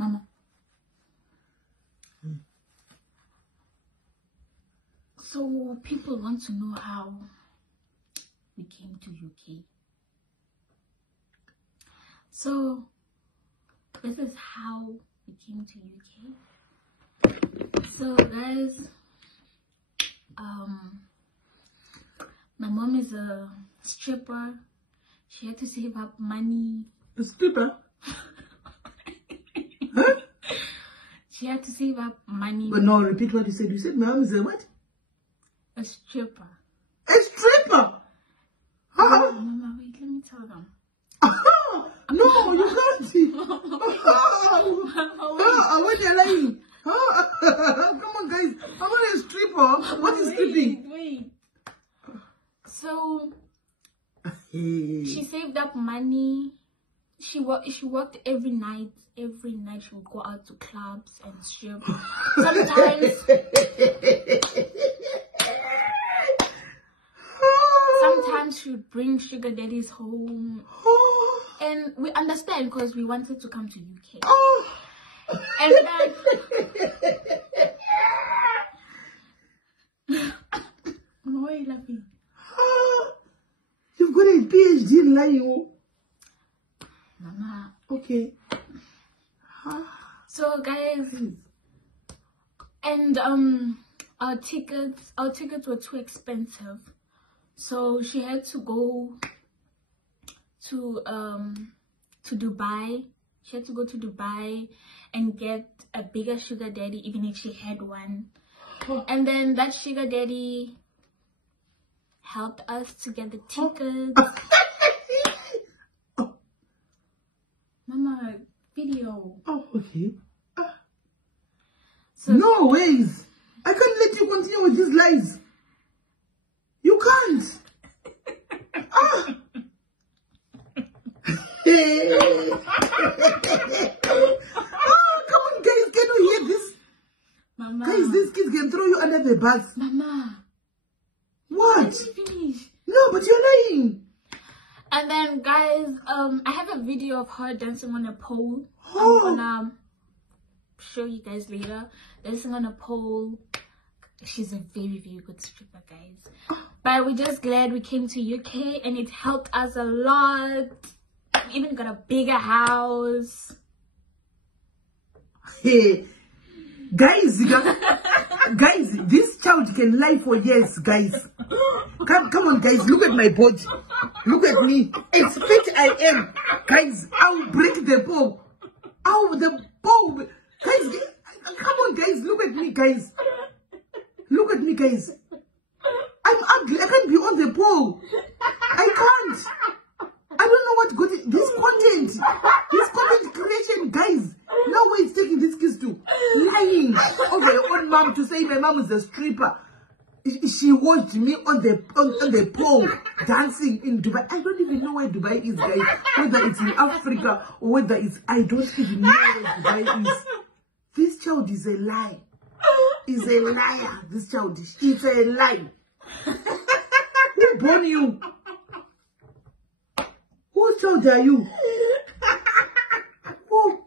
Mama. So people want to know how we came to UK. So this is how we came to UK. So guys, my mom is a stripper. She had to save up money. A stripper? Huh? She had to save up money. But no, repeat what you said. You said my mom is a what? A stripper. A stripper? Oh, Mama, wait, let me tell them. No, you can't. What are you lying? Come on, guys. I'm not a stripper. What is stripping? Wait. So she saved up money. She worked every night. Every night she would go out to clubs and strip. Sometimes she would bring sugar daddies home. And we understand because we wanted to come to UK. And then why are you laughing? You've got a PhD in lying. Mama. Okay. So guys, and our tickets were too expensive. So she had to go to Dubai. She had to go to Dubai and get a bigger sugar daddy, even if she had one. And then that sugar daddy helped us to get the tickets. Mama, video. Oh, okay. So, no ways. I can't let you continue with these lies. You can't. Come on, guys. Can you hear this? Mama. Guys, these kids can throw you under the bus. Mama. What? Let me finish. No, but you're lying. And then, guys, I have a video of her dancing on a pole. Oh. I'm gonna show you guys later. Dancing on a pole. She's a very, very good stripper, guys. But we're just glad we came to UK and it helped us a lot. We even got a bigger house. Hey, guys, this child can lie for years, guys. Come on, guys, look at my body. Look at me. As fit I am. Guys, I'll break the pole. The pole. Guys, come on, guys, look at me, guys. Look at me, guys. I'm ugly. I can't be on the pole. I can't. I don't know what good this content creation, guys. Now where it's taking these kids to lying over your own mom to say my mom is a stripper. She watched me on the pole dancing in Dubai. I don't even know where Dubai is, guys. Whether it's in Africa or whether it's I don't even know where Dubai is. This child is a lie. Is a liar. This child is a lie. Who born you? Whose child are you? Who?